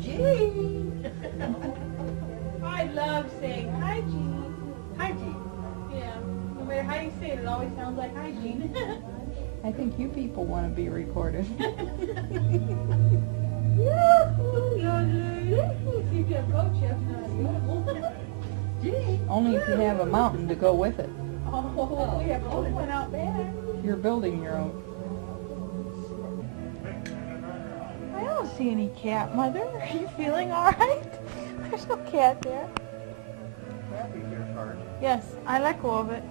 Gene. I love saying hi, Gene. Hi, Gene. Yeah. No matter how you say it, it always sounds like hi, Gene. I think you people want to be recorded. See if you have goat chestnut. Gene. Only if you have a mountain to go with it. Oh, we have a little one out there. You're building your own. I don't see any cat, Mother. Are you feeling all right? There's no cat there. Yes, I let go of it.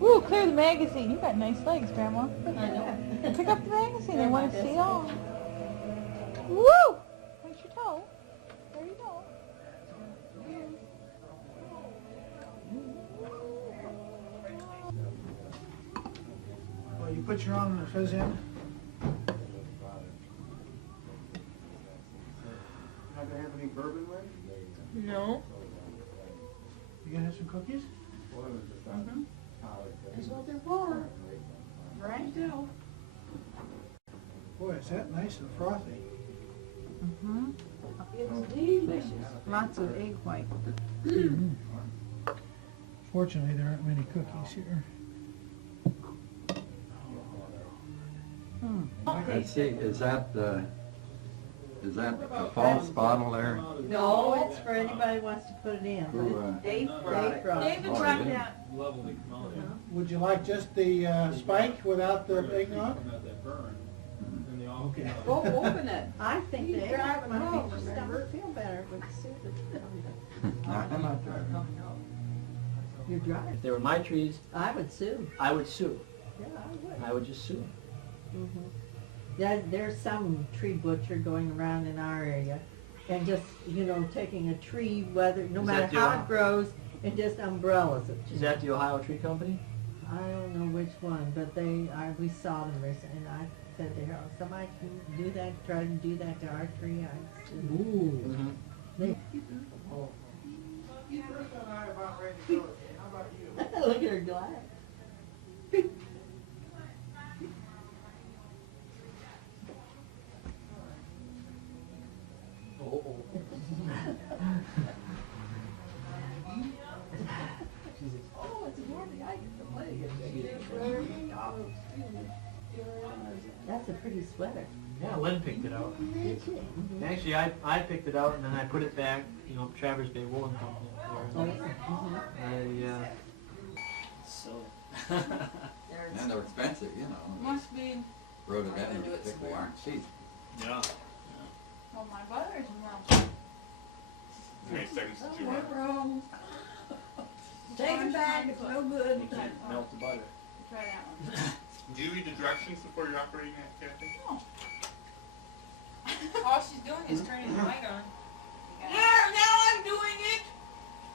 Woo, clear the magazine. You got nice legs, Grandma. I know. Pick up the magazine. They want to see all. Woo! Where's your toe? There you go. Well, you put your arm in the fizz end. Not gonna have any bourbon with? No. You gonna have some cookies? Mm-hmm. That's what they're for. Right now. Boy, is that nice and frothy. Mm-hmm. It's delicious. Lots of egg white. Fortunately, there aren't many cookies here. Let's see, is that a false bottle there? No, it's for anybody who wants to put it in. Who, Dave brought it. David Oh, brought really? that. Would you like just the spike without the eggnog? Okay. Go open it. I think the You're driving might home, make your remember? stomach feel better with soup. I'm not driving. You're driving. If they were my trees, I would sue. I would sue. Yeah, I would. I would just sue. There's some tree butcher going around in our area and just, taking a tree, whether, no Is matter that the how Ohio- it grows, and just umbrellas it. Is that the Ohio Tree Company? I don't know which one, but we saw them recently, and I said to her, somebody can do that, try to do that to our tree, I'd sue. Mm-hmm. Look at her glass. That's a pretty sweater. Yeah, Lynn picked it out. Did she? Actually, I picked it out and then I put it back, Traverse Bay Woolen Company. And they're expensive, Must be. Rhododendron particularly aren't cheap. Yeah. Well, my butter's melted. Makes sense to you. Take it back, it's no good. You can't melt the butter. Try that one. Do you read the directions before you're operating that, Kathy? All she's doing is turning the light on. There, now I'm doing it!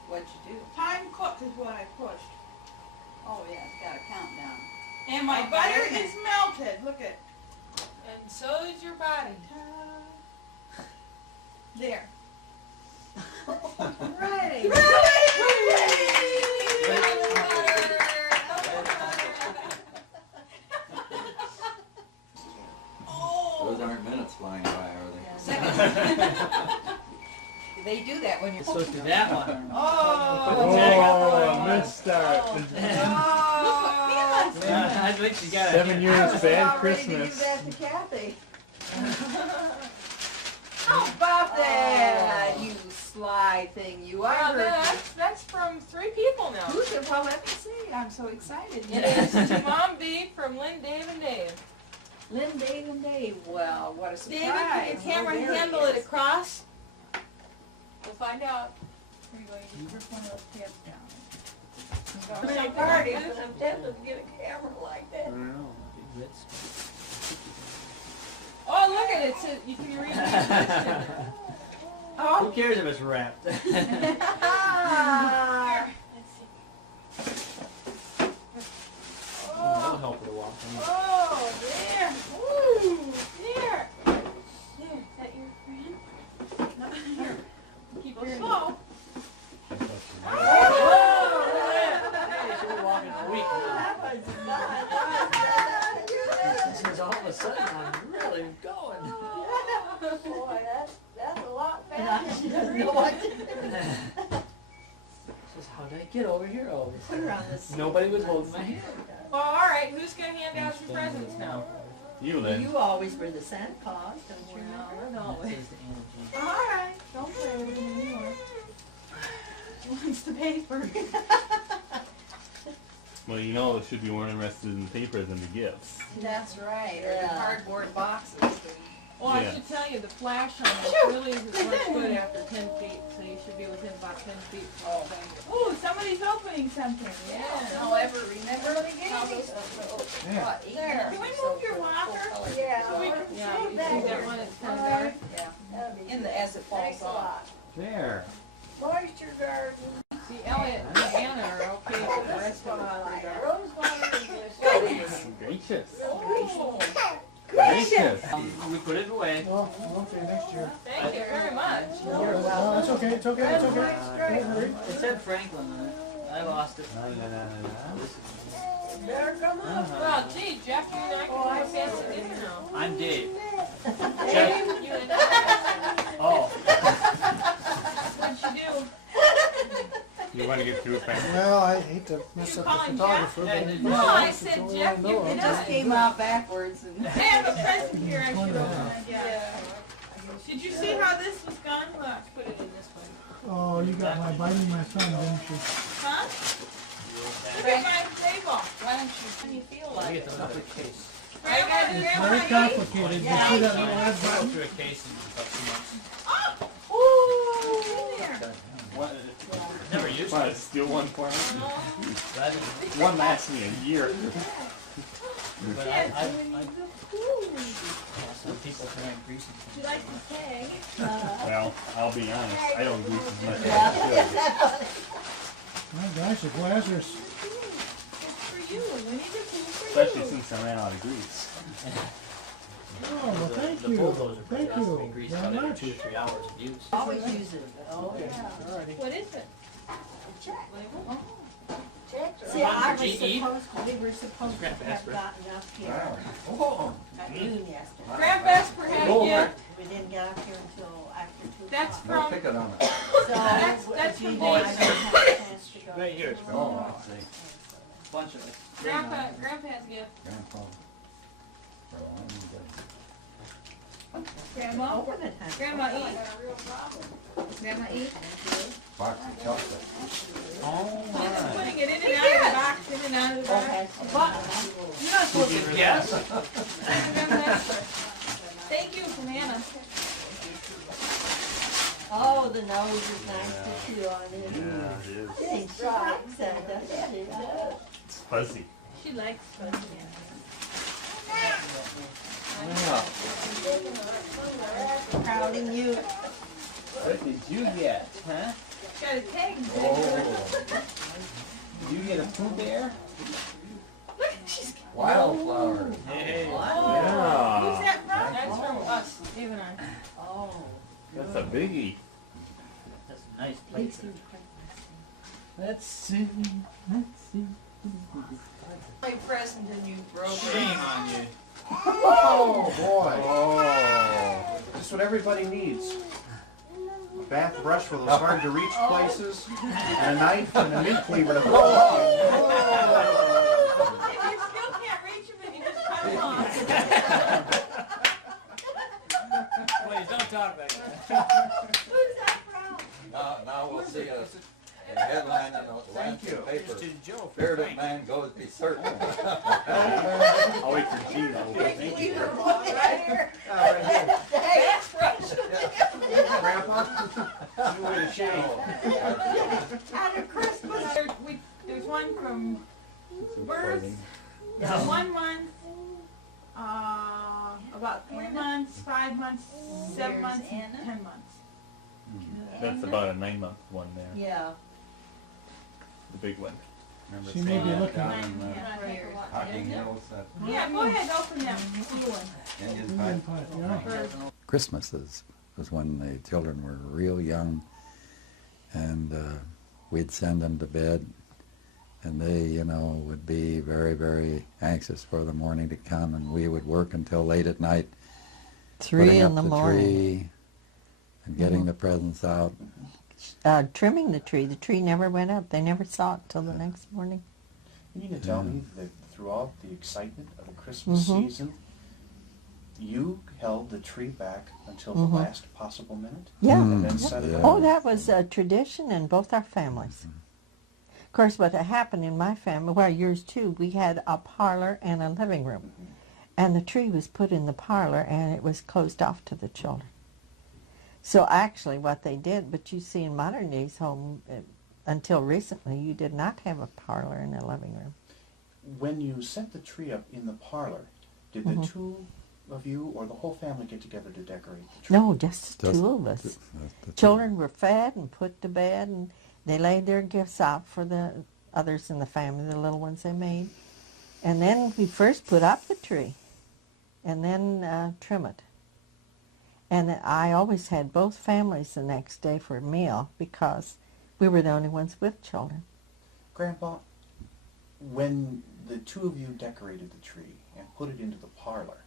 What'd you do? Time cook is what I pushed. Oh yeah, it's got a countdown. And my butter is melted, look at. And so is your body. There. Ready. Those aren't minutes flying by, are they? They do that when you're It's supposed to be that one. Oh, missed start. I think she got it. 7 years bad Ready to give Christmas. that to Kathy. How about that, you sly thing you are? Wow, that's from 3 people now. Who said, well, let me see, I'm so excited. It is to Mom B from Lynn, Dave, and Dave. Lynn, Dave, and Dave, well, what a surprise. David, can your camera Oh, there handle it is. across? We'll find out. Here you go. You rip one of those tabs down. Something I'm like party, that. because I'm tempted to get a camera like I that. don't know. Oh, look at it. You can read it. Who cares if it's wrapped? Here, let's see. That'll help with the walk. Oh, there. Woo, there. There, is that your friend? Here. Keep it slow. Hey, she was walking a week. That was This is all the a sudden I'm really going. Boy, that's a lot And faster. she doesn't know what to do. Says, how did I get over here all of a Put sudden? her on the seat. Nobody was holding my hand. Well, all right, who's gonna hand out some presents now? You, Lynn. You always were the Santa Claus, don't you remember? That says the energy. All right, don't play with me anymore. She wants the paper. Well, you know, it should be more interested in the papers than the gifts. That's right, or the Yeah. cardboard boxes. Well, I Yeah. should tell you, the flash on this really isn't much good after 10 feet, so you should be within about 10 feet from the thing. Ooh, somebody's opening something, yeah. Don't ever remember how those, what, There. Can we move your locker? Yeah. So we can Yeah, see you that see one that's kind of there. Yeah, in the, as it falls off. There. Moisture garden. See, Elliot and Anna are okay, but the rest of us are. Rose water and Gracious. Oh, Gracious. We put it away. Well, okay, next year. thank you very much. No, that's okay, it's okay, it's okay. Don't worry. It said Franklin on it. I lost it. Well, gee, Jeff, you and I can have a fancy dinner now. I'm Dave. Dave, you and I. Oh. What'd you do? You want to get through fast? Well, I hate to mess up the Calling photographer, Jeff? but. No, I said That's all Jeff, I know you of. and It just came out backwards and. I have a present here I should open, I guess. Did you see how this was gone? Look, put it in this one. Oh, you got my biting my thumb, didn't you? Huh? Look at my table. Why don't you, when you feel We like get it? the public case. I got it, It's Grandma. very complicated. You see that little red Go button? through a case in about 2 months. Oh, ooh, in there. What? Never used Want it. to steal one for me? But I didn't- One lasts me a year. but Yes, I when you go, ooh. some people can grease it. She likes to tag. Well, I'll be honest. I don't grease as much as I should. My gosh, it's Lazarus. It's for you, Winnie the Pooh for Especially you. since I ran out of grease. Oh, well, thank The you. bulldozer Thank has to be you greased very out every much. 2 or 3 hours of use. Always use it. Okay, alrighty. What is it? Label? See, I was GE? supposed, we were supposed to Grandpa have Esper. gotten up here Oh. at noon yesterday. Grandpa Esper had a gift. We didn't get up here until after 2 That's o'clock. No ticket on it. So, that's Gene from and I Dave's. don't have a chance to go. Right here, it's from- Oh, I see. Bunch of it. Grandpa's gift. Grandpa. Well, I'm good. Grandma? Open it, honey. Grandma eat. Grandma eat. Box of chocolate. Oh, Just my. putting it in and out of the box, in and out of the box. Okay. You're not supposed to Yes. Grandpa Esper. Thank you from Anna. Oh, the nose is nice to chew on it. Yeah, it is. I think she likes that, doesn't she? It's fuzzy. She likes fuzzy. Yeah. Crowding you. What did you get, huh? Got a tag. Oh, Did you get a Pooh Bear? wildflower. Hey. Who's Yeah. that from? That's from us, Dave and I. Oh. That's a biggie. That's a nice place. Let's see. Let's see. My present and you broke it. Shame on you. Oh, boy. Oh. Just what everybody needs. A bath brush for those hard to reach places, and a knife and a meat cleaver to pull off. If you still can't reach him, then you just cut him off. Please don't talk about it. Who's that from? Now we'll see a headline in the Lancet paper. Just to Joe for Bearded Frank. man goes berserk. I'll wait for Gene. Thank you. Right here. Right here. That's fresh. Grandpa, you were a shame. Out of Christmas. There's one from birth, 1 month, about 3 months, 5 months, 7 There's months, and Anna. 10 months. That's about a 9-month one there. Yeah. The big one. She may be looking. Down in Yeah, take a look. Hocking Hills, that Yeah, go ahead, open that blue one. Indian pipe. Yeah. Christmases was when the children were real young, and we'd send them to bed And they, you know, would be very, very anxious for the morning to come, and we would work until late at night, 3 putting in up the the morning. tree and getting the presents out. Trimming the tree. The tree never went up. They never saw it till the next morning. You mean to tell me that throughout the excitement of the Christmas season, you held the tree back until the last possible minute? Yeah. And then set it Oh, up? that was a tradition in both our families. Of course, what happened in my family, well, yours too, we had a parlor and a living room. And the tree was put in the parlor, and it was closed off to the children. So actually what they did, but you see in modern days home, until recently, you did not have a parlor and a living room. When you set the tree up in the parlor, did the two of you or the whole family get together to decorate the tree? No, just the two of us. Children were fed and put to bed, and they laid their gifts out for the others in the family, the little ones they made. And then we first put up the tree, and then trim it. And I always had both families the next day for a meal because we were the only ones with children. Grandpa, when the two of you decorated the tree and put it into the parlor,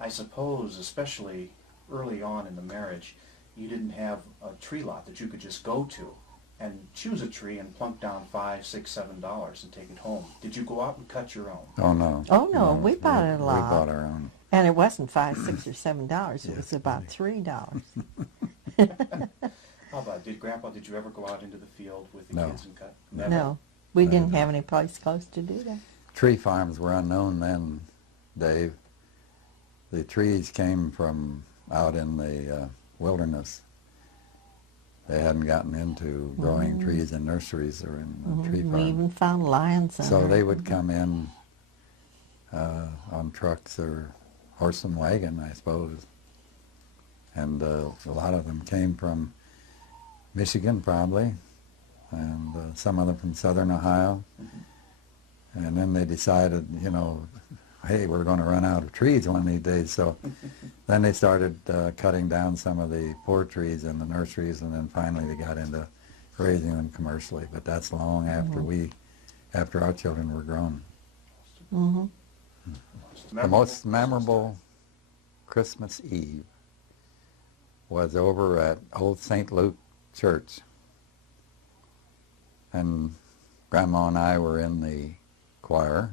I suppose, especially early on in the marriage, you didn't have a tree lot that you could just go to and choose a tree and plunk down $5, $6, $7 and take it home. Did you go out and cut your own? Oh, no. Oh, no, we bought it a lot. We bought our own. And it wasn't $5, $6, or $7. It was about $3. How about, did you ever go out into the field with the No. kids and cut? Never? No, we didn't have any place close to do that. Tree farms were unknown then, Dave. The trees came from out in the wilderness. They hadn't gotten into growing trees in nurseries or in tree We farms. even found lions in So there. they would come in on trucks or horse and wagon, I suppose. And a lot of them came from Michigan, probably, and some of them from southern Ohio. And then they decided, you know, hey, we're going to run out of trees one of these days. So then they started cutting down some of the poor trees in the nurseries, and then finally they got into raising them commercially. But that's long after our children were grown. The most memorable Christmas Eve was over at Old St. Luke Church. And Grandma and I were in the choir,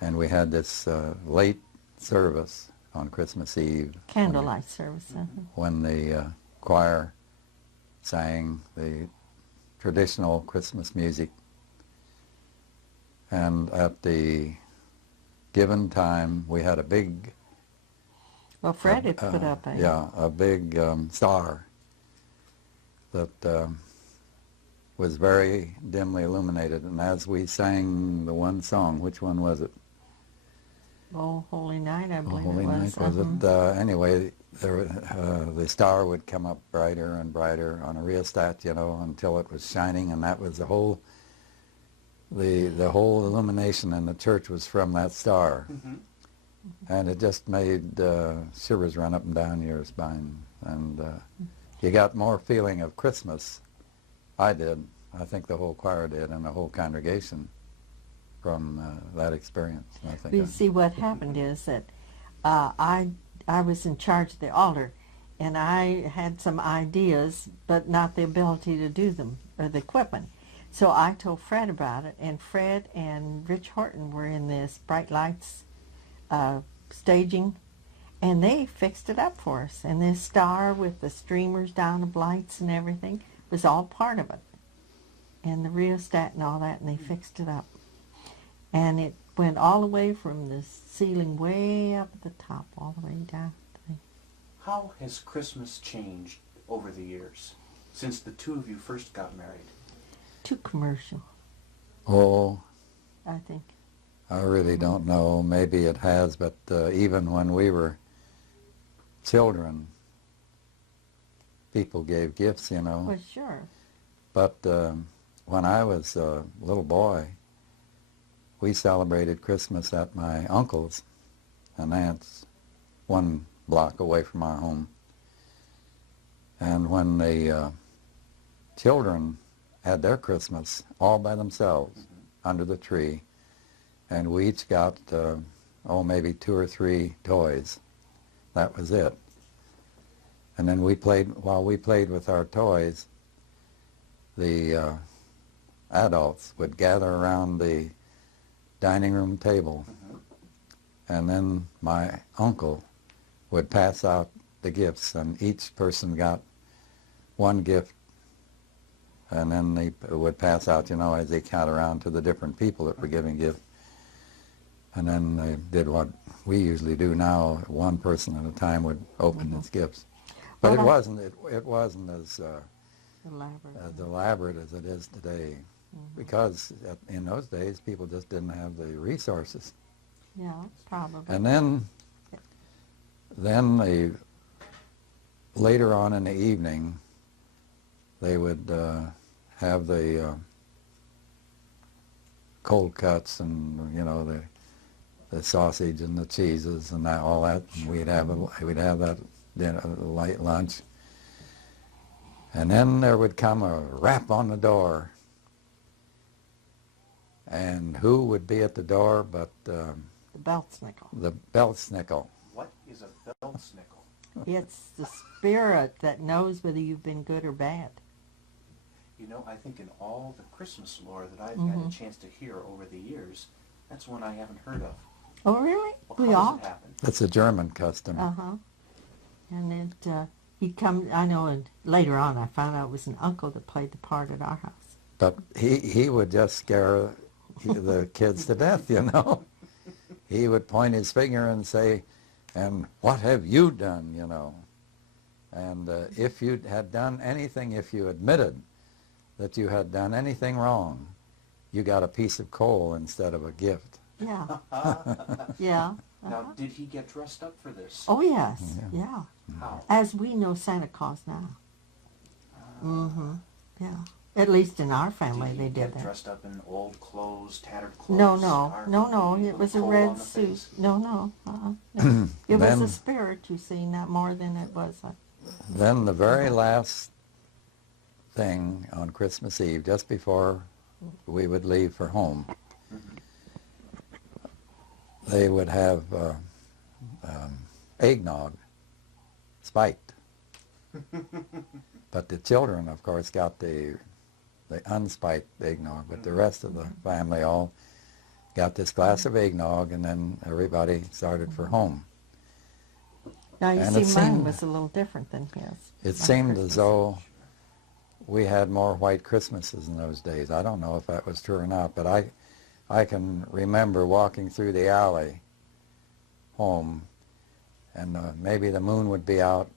and we had this late service on Christmas Eve. Candlelight service. When the choir sang the traditional Christmas music. And at the given time, we had a big... Well, Fred had put up a... Yeah, a big star that was very dimly illuminated. And as we sang the one song, which one was it? Oh, Holy Night, I believe Holy it was. Night, was it? Anyway, the star would come up brighter and brighter on a rheostat, you know, until it was shining, and that was the whole illumination in the church was from that star. And it just made shivers run up and down your spine. And you got more feeling of Christmas. I did. I think the whole choir did, and the whole congregation from that experience. I think You see, what happened is that I was in charge of the altar, and I had some ideas, but not the ability to do them, or the equipment. So I told Fred about it, and Fred and Rich Horton were in this Bright Lights staging, and they fixed it up for us. And this star with the streamers down of lights and everything was all part of it. And the rheostat and all that, and they fixed it up. And it went all the way from the ceiling way up at the top, all the way down. How has Christmas changed over the years since the two of you first got married? Too commercial, Oh, I think. I really don't know. Maybe it has, but even when we were children, people gave gifts, you know. Well, sure. But when I was a little boy, we celebrated Christmas at my uncle's and aunt's, 1 block away from our home. And when the children had their Christmas all by themselves under the tree, and we each got, maybe 2 or 3 toys. That was it. And then while we played with our toys, the adults would gather around the dining room table, and then my uncle would pass out the gifts, and each person got one gift, and then they would pass out, as they count around to the different people that were giving gifts. And then they did what we usually do now. One person at a time would open his gifts. But it wasn't as elaborate as it is today, because in those days people just didn't have the resources. Yeah, probably. And then later on in the evening, they would have the cold cuts and the sausage and the cheeses and all that. And we'd have that dinner, light lunch. And then there would come a rap on the door. And who would be at the door but the Beltsnickel. The Beltsnickel. What is a Beltsnickel? It's the spirit that knows whether you've been good or bad. I think in all the Christmas lore that I've had a chance to hear over the years, that's one I haven't heard of. Oh, really? How does it happen? It's a German custom. And he'd come, I know, and later on I found out it was an uncle that played the part at our house. But he would just scare the kids to death, He would point his finger and say, "And what have you done?" And if you had done anything, if you admitted that you had done anything wrong, you got a piece of coal instead of a gift. Yeah. Yeah. Now, did he get dressed up for this? Oh, yes. Yeah. How? As we know Santa Claus now. Yeah. At least in our family they did that. Dressed up in old clothes, tattered clothes? No. It was a red suit. No. It was a spirit, you see, not more than it was. Then the very last thing on Christmas Eve, just before we would leave for home, they would have eggnog spiked. But the children, of course, got the unspiked eggnog, but the rest of the family all got this glass of eggnog, and then everybody started for home. Now, you see, mine was a little different than his. It seemed as though we had more white Christmases in those days. I don't know if that was true or not, but I can remember walking through the alley home, and maybe the moon would be out,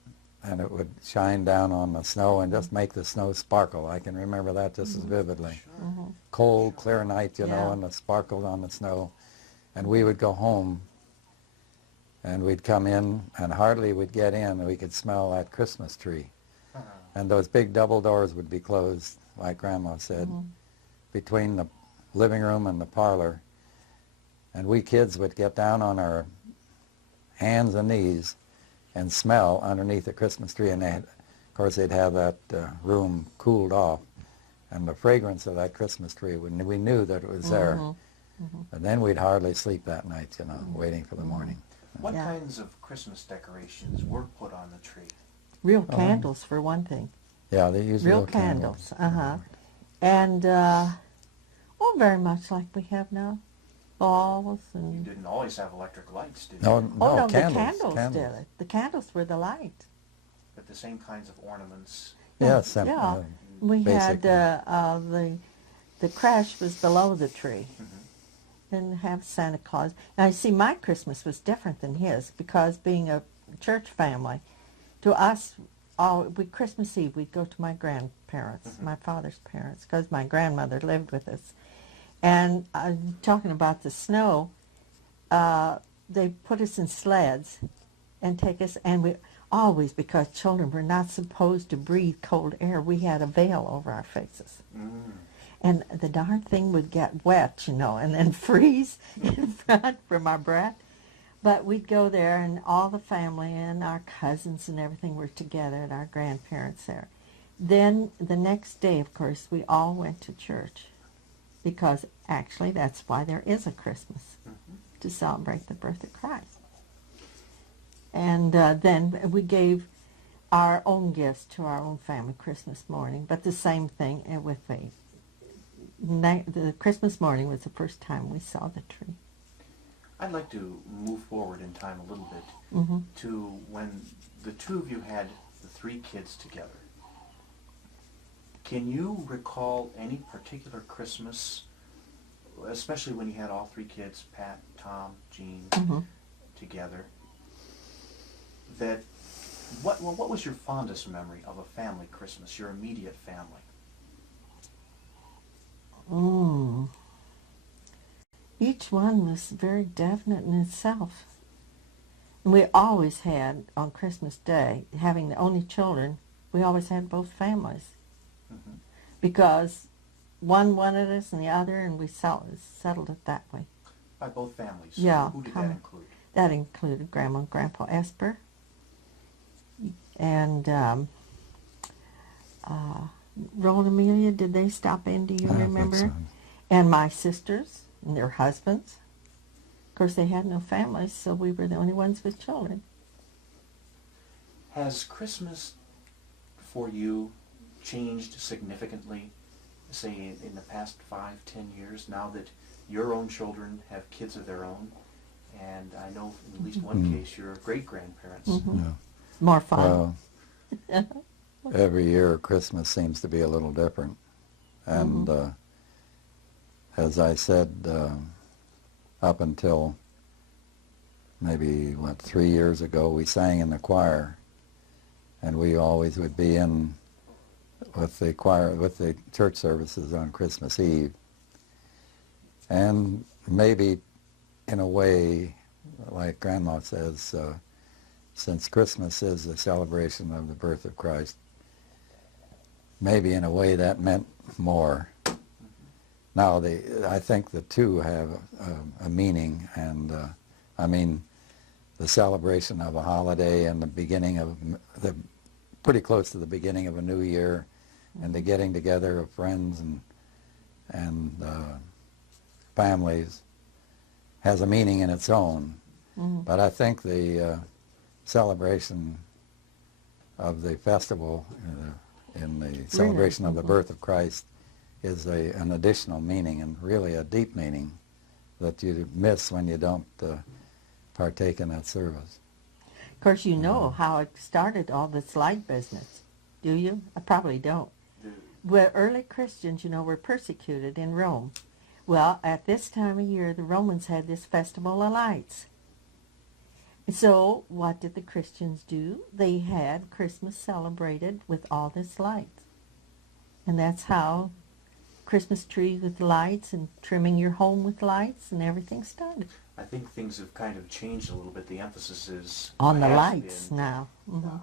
and it would shine down on the snow and just make the snow sparkle. I can remember that just as vividly. Cold, clear night, and the sparkle on the snow. And we would go home, and we'd come in, and hardly we'd get in, and we could smell that Christmas tree. And those big double doors would be closed, like Grandma said, between the living room and the parlor. And we kids would get down on our hands and knees and smell underneath the Christmas tree, and of course they'd have that room cooled off, and the fragrance of that Christmas tree, we knew that it was there. And then we'd hardly sleep that night, waiting for the morning. What kinds of Christmas decorations were put on the tree? Real candles, for one thing. Yeah, they use real candles. And, very much like we have now. Balls and... You didn't always have electric lights, did you? No, no, candles. The candles did it. The candles were the light. But the same kinds of ornaments? Yes. We had, the crash was below the tree. Didn't have Santa Claus. Now, you see, my Christmas was different than his, because being a church family, to us, Christmas Eve, we'd go to my grandparents, my father's parents, because my grandmother lived with us. And talking about the snow, they put us in sleds and take us, and we always, because children were not supposed to breathe cold air, we had a veil over our faces. And the darn thing would get wet, and then freeze in front from our breath. But we'd go there, and all the family and our cousins and everything were together, and our grandparents there. Then the next day, of course, we all went to church because actually that's why there is a Christmas, to celebrate the birth of Christ. And then we gave our own gifts to our own family Christmas morning, but the same thing with the Christmas morning was the first time we saw the tree. I'd like to move forward in time a little bit to when the two of you had the 3 kids together. Can you recall any particular Christmas, especially when you had all 3 kids, Pat, Tom, Jean, together, that what was your fondest memory of a family Christmas, your immediate family? Each one was very definite in itself. And we always had, on Christmas Day, having the only children, we always had both families. Because one wanted us and the other, and we settled it that way. By both families? Yeah. Who did that include? That included Grandma and Grandpa Esper, and Roland and Amelia, did they stop in, do you remember? I think so. And my sisters and their husbands. Of course, they had no families, so we were the only ones with children. Has Christmas for you changed significantly, say, in the past 5, 10 years, now that your own children have kids of their own? And I know in at least one case you're great-grandparents. Yeah. More fun. Well, every year Christmas seems to be a little different. And as I said, up until maybe, 3 years ago, we sang in the choir. And we always would be in with the choir, with the church services on Christmas Eve. And maybe in a way, like Grandma says, since Christmas is a celebration of the birth of Christ, maybe in a way that meant more. Now, I think the two have a meaning, and I mean, the celebration of a holiday and the beginning of pretty close to the beginning of a new year, and the getting together of friends and families has a meaning in its own. But I think the celebration of the festival in the celebration of the birth of Christ is an additional meaning, and really a deep meaning that you miss when you don't partake in that service. Of course, you know how it started, all this light business, do you? I probably don't. Well, early Christians, you know, were persecuted in Rome. Well, at this time of year, the Romans had this festival of lights. So what did the Christians do? They had Christmas celebrated with all this light. And that's how Christmas trees with lights and trimming your home with lights and everything started. I think things have kind of changed a little bit. The emphasis is on the lights now.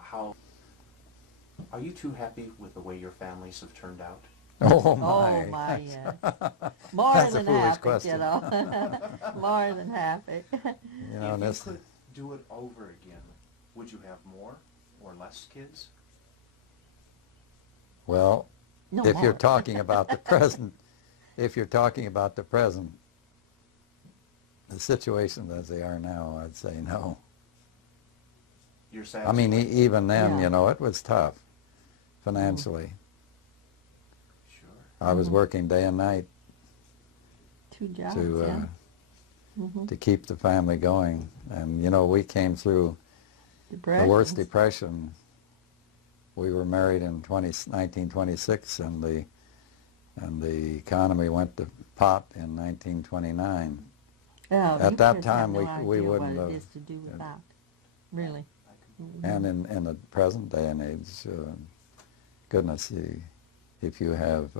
How are you two happy with the way your families have turned out? Oh my! Oh my! Yes. More That's than a foolish happy, question. you know. More than happy. You know, if you could do it over again, would you have more or less kids? Well, No if more. you're talking about the present, the situation as they are now, I'd say no. You're satisfied? I mean, even then, Yeah. you know, it was tough financially. Sure. I was working day and night 2 jobs, to yeah. to keep the family going, and you know, we came through the worst depression. We were married in 1926, and the economy went to pot in 1929. Oh, At you that kids time, have no we idea wouldn't what have. it is to do without. Really. And in the present day and age, goodness, if you have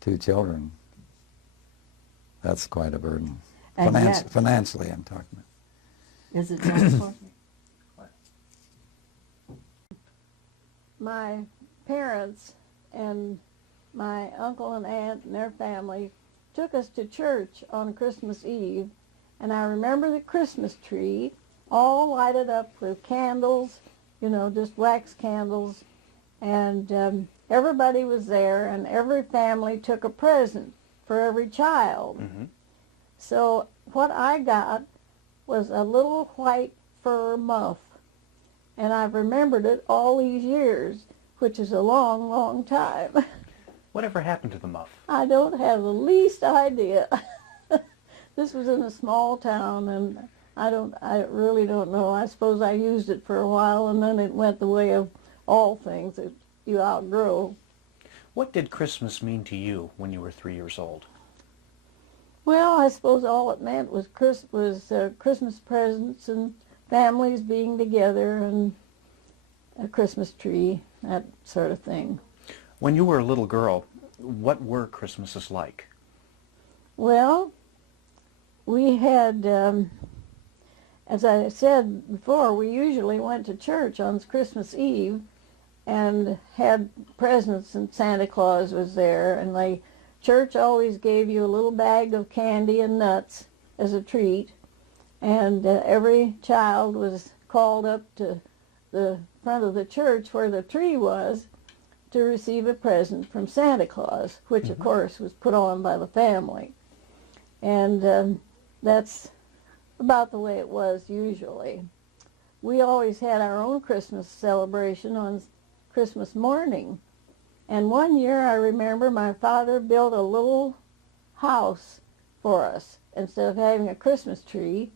2 children, that's quite a burden. And yet- Financially, I'm talking about. Is it not? My parents and my uncle and aunt and their family took us to church on Christmas Eve, and I remember the Christmas tree all lighted up with candles, you know, just wax candles, And everybody was there, and every family took a present for every child. Mm-hmm. So what I got was a little white fur muff, and I've remembered it all these years, which is a long, long time. Whatever happened to the muff? I don't have the least idea. This was in a small town, and I really don't know. I suppose I used it for a while, and then it went the way of all things that you outgrow. What did Christmas mean to you when you were 3 years old? Well, I suppose all it meant was Christmas presents and families being together and a Christmas tree, that sort of thing. When you were a little girl, what were Christmases like? Well, we had, as I said before, we usually went to church on Christmas Eve and had presents, and Santa Claus was there, and church always gave you a little bag of candy and nuts as a treat, and every child was called up to the front of the church where the tree was to receive a present from Santa Claus, which of course was put on by the family. And that's about the way it was usually. We always had our own Christmas celebration on Christmas morning. And one year I remember my father built a little house for us. Instead of having a Christmas tree,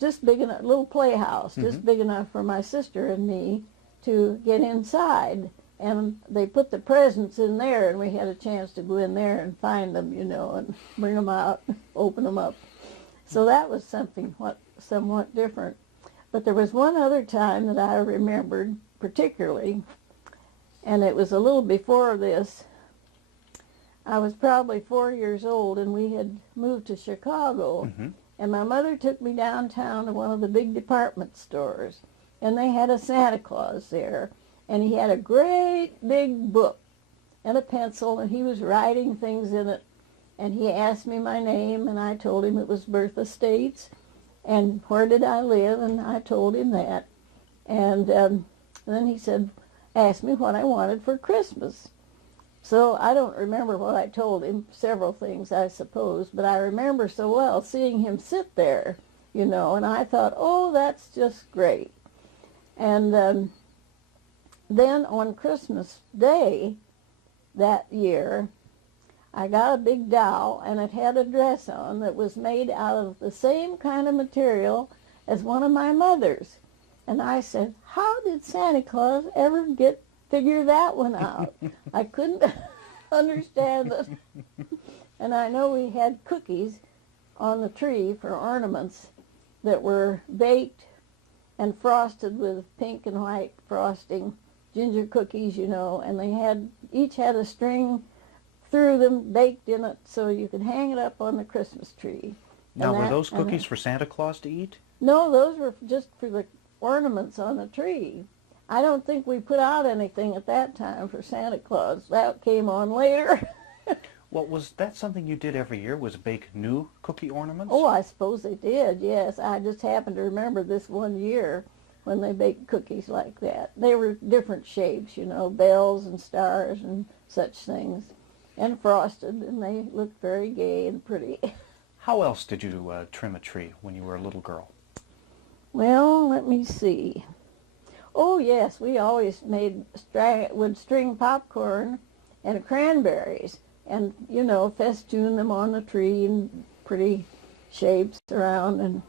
just big enough, little playhouse, just big enough for my sister and me to get inside. And they put the presents in there, and we had a chance to go in there and find them, you know, and bring them out, open them up. So that was something somewhat different. But there was one other time that I remembered particularly, and it was a little before this. I was probably 4 years old, and we had moved to Chicago, and my mother took me downtown to one of the big department stores, and they had a Santa Claus there, and he had a great big book and a pencil, and he was writing things in it, and he asked me my name, and I told him it was Bertha States, and where did I live, and I told him that, and then he asked me what I wanted for Christmas. So I don't remember what I told him, several things I suppose, but I remember so well seeing him sit there, you know, and I thought, oh, that's just great. And then on Christmas Day that year, I got a big doll, and it had a dress on that was made out of the same kind of material as one of my mother's. And I said, how did Santa Claus ever figure that one out? I couldn't understand it. And I know we had cookies on the tree for ornaments that were baked and frosted with pink and white frosting, ginger cookies, you know, and they each had a string through them baked in it so you could hang it up on the Christmas tree. Now, were those cookies for Santa Claus to eat? No, those were just for the ornaments on the tree. I don't think we put out anything at that time for Santa Claus. That came on later. Well, was that something you did every year, was bake new cookie ornaments? Oh, I suppose they did, yes. I just happened to remember this one year when they baked cookies like that. They were different shapes, you know, bells and stars and such things, and frosted, and they looked very gay and pretty. How else did you trim a tree when you were a little girl? Well, let me see. Oh, yes, we always would string popcorn and cranberries and, you know, festoon them on the tree in pretty shapes around. And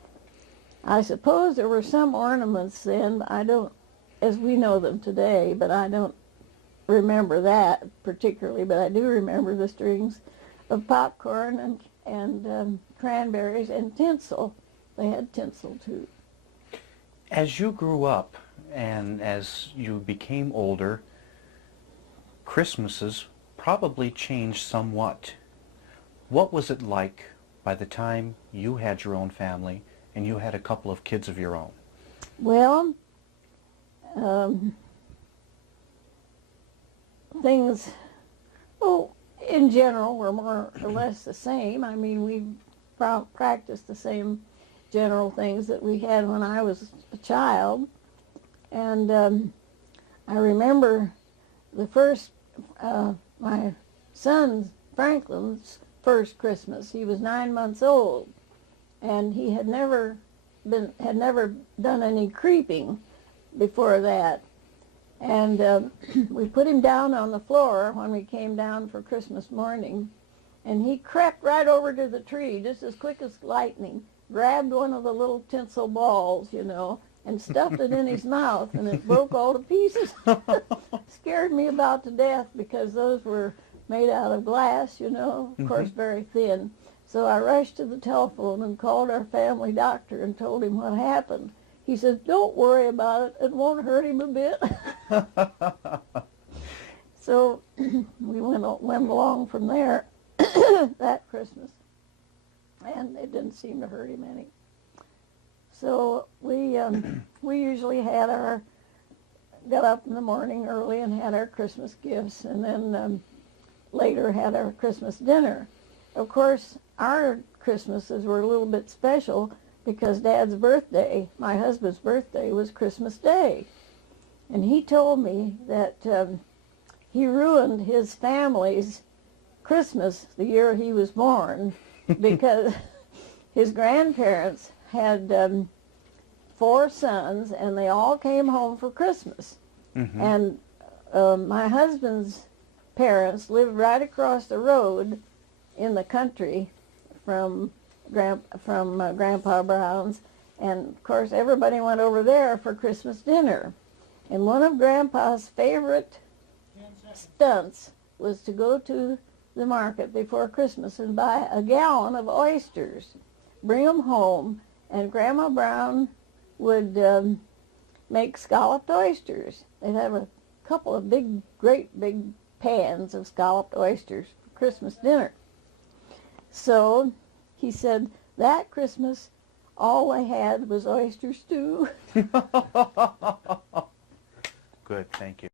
I suppose there were some ornaments then, as we know them today, but I don't remember that particularly, but I do remember the strings of popcorn and cranberries and tinsel. They had tinsel, too. As you grew up and as you became older, Christmases probably changed somewhat. What was it like by the time you had your own family and you had a couple of kids of your own? Well, things, in general, were more or less the same. I mean, we practiced the same general things that we had when I was a child. And I remember the first, my son Franklin's first Christmas. He was 9 months old, and he had never done any creeping before that. And we put him down on the floor when we came down for Christmas morning, and he crept right over to the tree just as quick as lightning, grabbed one of the little tinsel balls, you know, and stuffed it in his mouth, and it broke all to pieces. Scared me about to death because those were made out of glass, you know, of course very thin. So I rushed to the telephone and called our family doctor and told him what happened. He said, "Don't worry about it. It won't hurt him a bit." So we went along from there that Christmas, and it didn't seem to hurt him any. So we usually got up in the morning early and had our Christmas gifts, and then later had our Christmas dinner. Of course, our Christmases were a little bit special because Dad's birthday, my husband's birthday, was Christmas Day. And he told me that he ruined his family's Christmas the year he was born because his grandparents had 4 sons, and they all came home for Christmas. And my husband's parents lived right across the road in the country from Grandpa Brown's, and of course everybody went over there for Christmas dinner. And one of Grandpa's favorite stunts was to go to the market before Christmas and buy a gallon of oysters, bring them home, and Grandma Brown would make scalloped oysters. They'd have a couple of great big pans of scalloped oysters for Christmas dinner. So he said that Christmas all they had was oyster stew. Good, thank you.